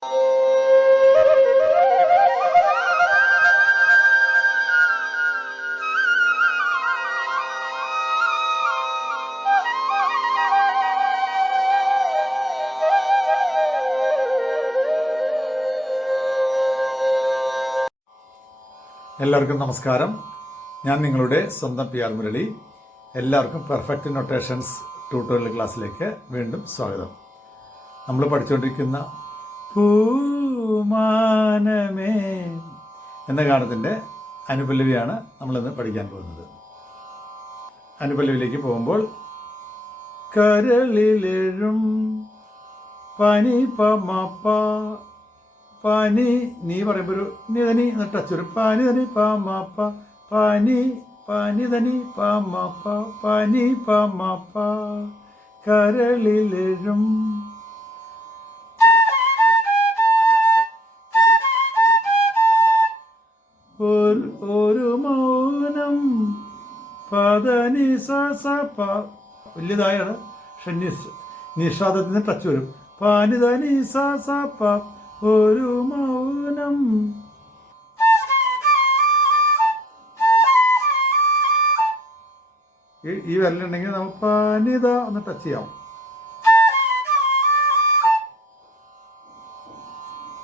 എല്ലാവർക്കും നമസ്കാരം. ഞാൻ നിങ്ങളുടെ സ്വന്തം പി ആർ മുരളി. എല്ലാവർക്കും പെർഫെക്റ്റ് നൊട്ടേഷൻസ് ട്യൂട്ടോറിയൽ ക്ലാസ്സിലേക്ക് വീണ്ടും സ്വാഗതം. നമ്മൾ പഠിച്ചുകൊണ്ടിരിക്കുന്ന പൂമാനമേ എന്ന ഗാനത്തിൻ്റെ അനുപല്ലവിയാണ് നമ്മളിന്ന് പഠിക്കാൻ പോകുന്നത്. അനുപല്ലവിയിലേക്ക് പോകുമ്പോൾ കരളിലെഴും പനി പമപ്പ പനി നീ പറയുമ്പോൾ ഒരു നിധനി ടച്ച് വരും. പനി ധനി പമപ്പ പനി പനി ധനി പമപ്പ പനി പമപ്പ കരളിലെഴും ഒരു മൗനം പദനി സ വലിയതായാണ്. പക്ഷെ നിഷാദത്തിന് ടച്ച് വരും. പനിധനി സ ഒരു മൗനം ഈ വിരലുണ്ടെങ്കിൽ നമുക്ക് പനിത ഒന്ന് ടച്ച് ചെയ്യാം.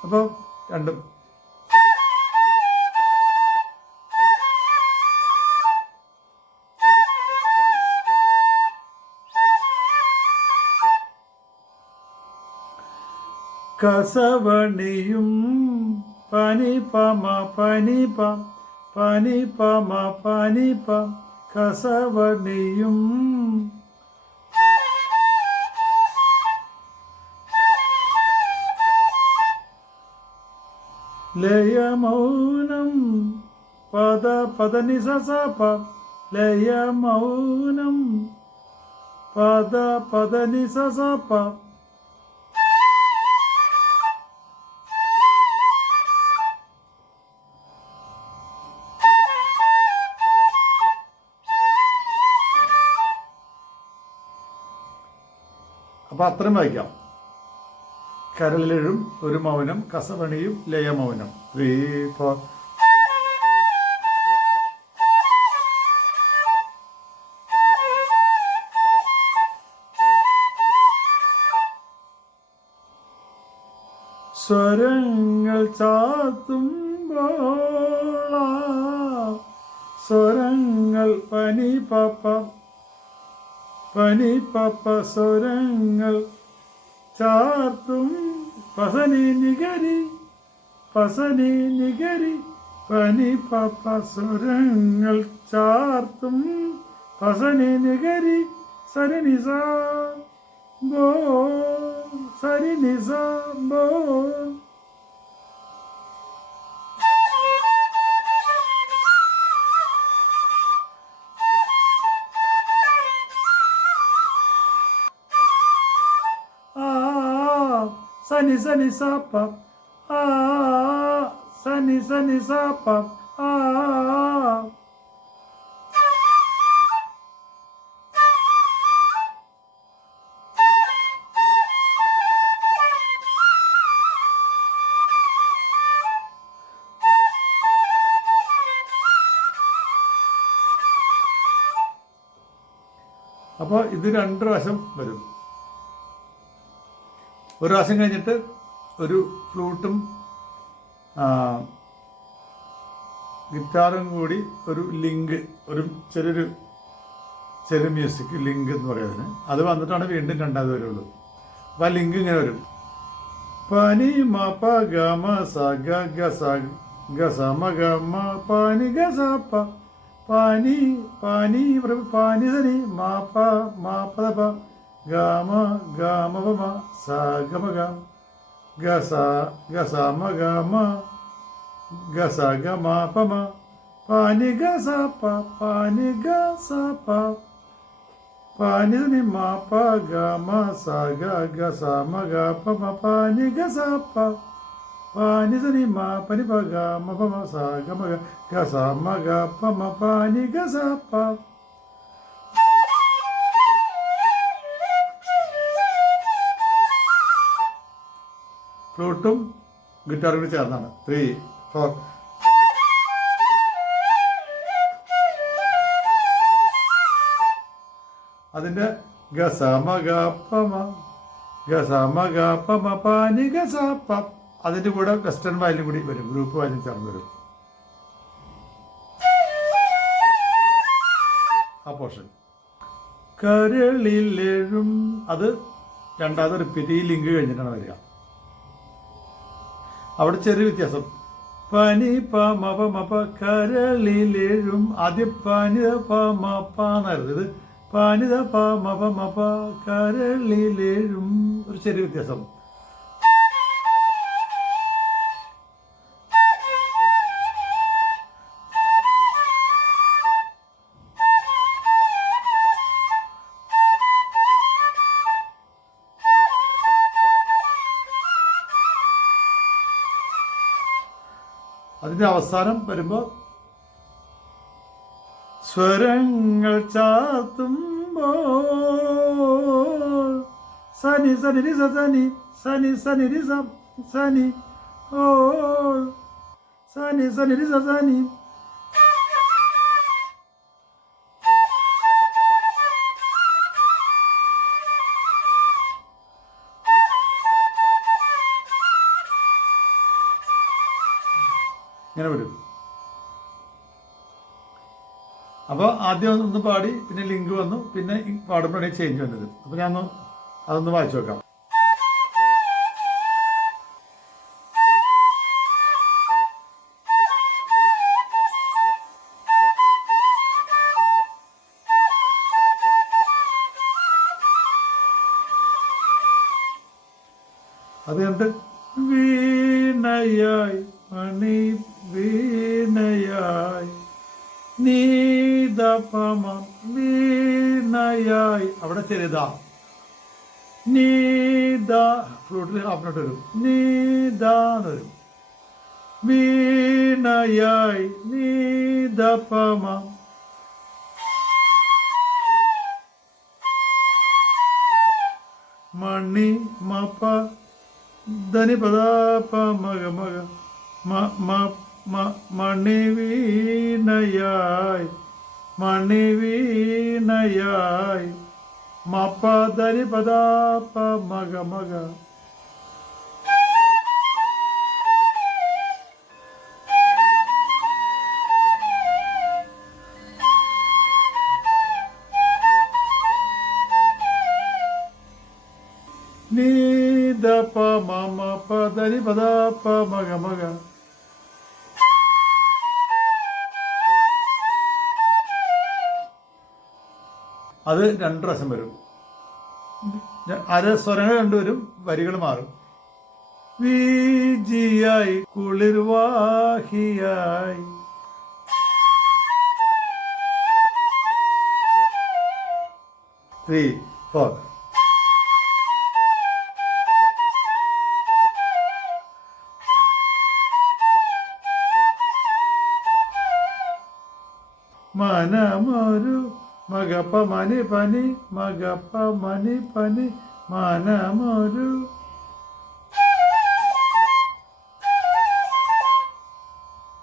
അപ്പോൾ രണ്ടും കസവണിയും പനി പമ പനി പ പനി പമ പനി പ കസവണിയും ലയമൗനം പദ പദനി സ പ ലയമൗനം പദ പദനി സ പ അപ്പൊ അത്രയും വായിക്കാം. കരളിലെഴും ഒരു മൗനം കസവണിയും ലയമൗനം 3 4. സ്വരങ്ങൾ ചാത്തുമ്പോൾ സ്വരങ്ങൾ പനി പപ്പ പനി പപ്പ സ്വരങ്ങൾ ചാർത്തും പസനി നിഗരി പനി പപ്പ സ്വരങ്ങൾ ചാർത്തും പസനി നിഗരി സരി നിസ ബോ സരി നിസ ബോ. Sani sani sapa sani sani sapa അപ്പോൾ ഇത് 2 പ്രാവശ്യം വരും. ഒരു പ്രാവശ്യം കഴിഞ്ഞിട്ട് ഒരു ഫ്ലൂട്ടും ഗിറ്റാറും കൂടി ഒരു ലിങ്ക്, ഒരു ചെറിയ മ്യൂസിക് ലിങ്ക് എന്ന് പറയുന്നതിന് അത് വന്നിട്ടാണ് വീണ്ടും 2ാമത് വരുള്ളൂ. അപ്പം ആ ലിങ്ക് ഇങ്ങനെ വരും. പനി മ പ ഗ മ സ ഗ ഗ സ ഗ സ മ ഗ മ പനി ഗ സ പ പനി പനി പനി സനി മ പ പദ പ ഗമ ഗമ പമ സ ഗമ ഗ ഗ സ മ ഗമ ഗ സ ഗമ പമ പനി ഗ സ പ പനി ഗ സ പ പനി നി മ പ ഗമ സ ഗ ഗ സ മ ഗ പമ പനി ഗ സ പ പനി നി മ പനി പ ഗമ പമ സ ഗമ ഗ സ മ ഗ പമ പനി ഗ സ പ. ഫ്ലൂട്ടും ഗിറ്റാറും കൂടി ചേർന്നാണ്. 3, 4. അതിൻ്റെ അതിൻ്റെ കൂടെ വെസ്റ്റേൺ വയലിൻ കൂടി വരും, ഗ്രൂപ്പ് വയലിൻ ചേർന്ന് വരും. ആ പോർഷൻ കരളിലെഴും അത് രണ്ടാമത് റിപ്പീറ്റ്, ഈ ലിങ്ക് കഴിഞ്ഞിട്ടാണ് വരിക. അവിടെ ചെറിയ വ്യത്യാസം. പനി പ കരളിലെഴും ആദ്യം പനിത പാന്നായിരുന്നു, ഇത് പനിത പ കരളിലെഴും, ഒരു ചെറിയ വ്യത്യാസം. അതിന്റെ അവസാനം വരുമ്പോ സ്വരങ്ങൾ ചാത്തുമ്പോൾ സനി സനി രി സനി സനി സനി രി സനി ഓ സനി സനി രി സനി. ഇങ്ങനെ വരും. അപ്പോൾ ആദ്യം ഒന്ന് പാടി, പിന്നെ ലിങ്ക് വന്നു, പിന്നെ പാടുമ്പോഴാണ് ചേഞ്ച് വന്നത്. അപ്പോൾ ഞാൻ അതൊന്ന് വായിച്ചു നോക്കാം. അത് കണ്ട് വീണയായി മണി വീണയായി നീതപമ വീണയായി, അവിടെ ചെറിയതാ നീത, ഫ്ലൂട്ടിൽ ഹാഫ് നോട്ട് വരും, നീതാന്ന് വരും. വീണയായി നീതപമ മണി മപ ധനി പദാപ മഗ മഗ മണി വീണയായി മണി വീണയായി മപ ധനി പദാപ മഗ മഗ. നീദ പ മമ പ ധനി പദ പ മഗ മഗ. അത് 2 പ്രാവശ്യം വരും. സ്വരങ്ങൾ രണ്ടുവരും, വരികൾ മാറും. വീജിയായി കുളിർവാഹിയായി ത്രീ ഫോർ. മനമൊരു മഗപ്പ മനി പനി മഗപ്പ മനി പനി മനമൊരു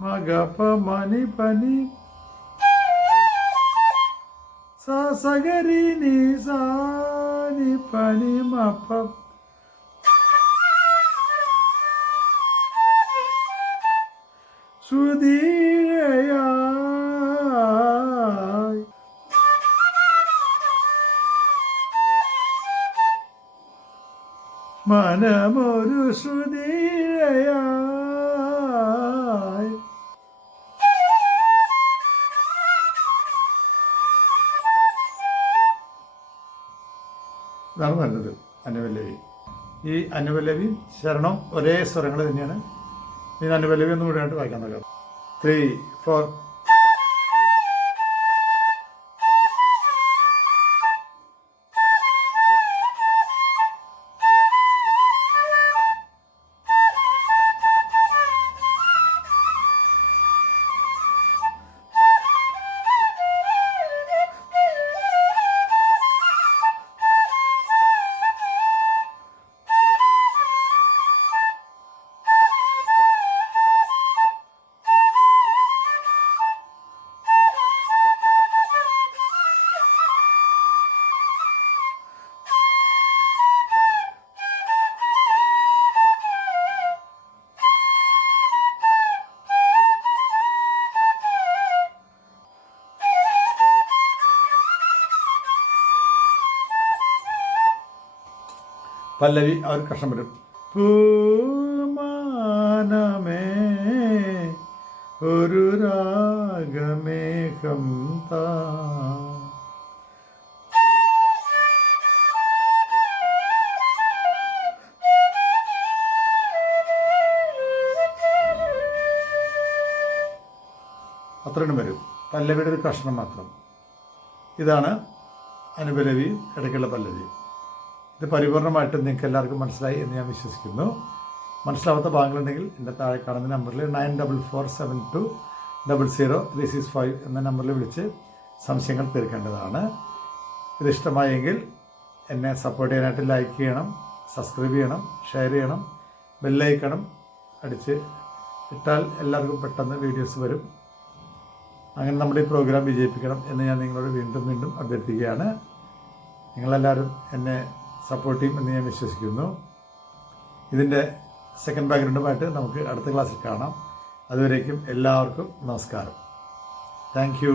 മഗപ്പ മനി പനി സഗരി നി സാനി പനി മപ്പ. ശ്രുതിയായി മനമൊരു ശ്രുതിയായി. ഇതാണ് നല്ലത് അനുപല്ലവി. ഈ അനുപല്ലവി ശരണം ഒരേ സ്വരങ്ങൾ തന്നെയാണ്. ഈ അനുപല്ലവി ഒന്ന് മുഴുവനായിട്ട് വായിക്കാൻ നോക്കാം. 3 4. പല്ലവി ആ ഒരു കഷ്ണം വരും. പൂമാനമേ ഒരു രാഗമേഘം താ. അത്രയും വരും. പല്ലവിയുടെ ഒരു കഷ്ണം മാത്രം. ഇതാണ് അനുപല്ലവിയും ഇടയ്ക്കുള്ള പല്ലവിയും. ഇത് പരിപൂർണമായിട്ട് നിങ്ങൾക്ക് എല്ലാവർക്കും മനസ്സിലായി എന്ന് ഞാൻ വിശ്വസിക്കുന്നു. മനസ്സിലാവാത്ത ഭാഗങ്ങളുണ്ടെങ്കിൽ എൻ്റെ താഴെ കാണുന്ന നമ്പറിൽ 9447200365 എന്ന നമ്പറിൽ വിളിച്ച് സംശയങ്ങൾ തീർക്കേണ്ടതാണ്. ഇത് ഇഷ്ടമായെങ്കിൽ എന്നെ സപ്പോർട്ട് ചെയ്യാനായിട്ട് ലൈക്ക് ചെയ്യണം, സബ്സ്ക്രൈബ് ചെയ്യണം, ഷെയർ ചെയ്യണം, ബെല്ലൈക്കണം അടിച്ച് ഇട്ടാൽ എല്ലാവർക്കും പെട്ടെന്ന് വീഡിയോസ് വരും. അങ്ങനെ നമ്മുടെ ഈ പ്രോഗ്രാം വിജയിപ്പിക്കണം എന്ന് ഞാൻ നിങ്ങളോട് വീണ്ടും വീണ്ടും അഭ്യർത്ഥിക്കുകയാണ്. നിങ്ങളെല്ലാവരും എന്നെ സപ്പോർട്ട് ചെയ്യും എന്ന് ഞാൻ വിശ്വസിക്കുന്നു. ഇതിൻ്റെ സെക്കൻഡ് ബാക്ക്ഗ്രൗണ്ടുമായിട്ട് നമുക്ക് അടുത്ത ക്ലാസ്സിൽ കാണാം. അതുവരേക്കും എല്ലാവർക്കും നമസ്കാരം. Thank you.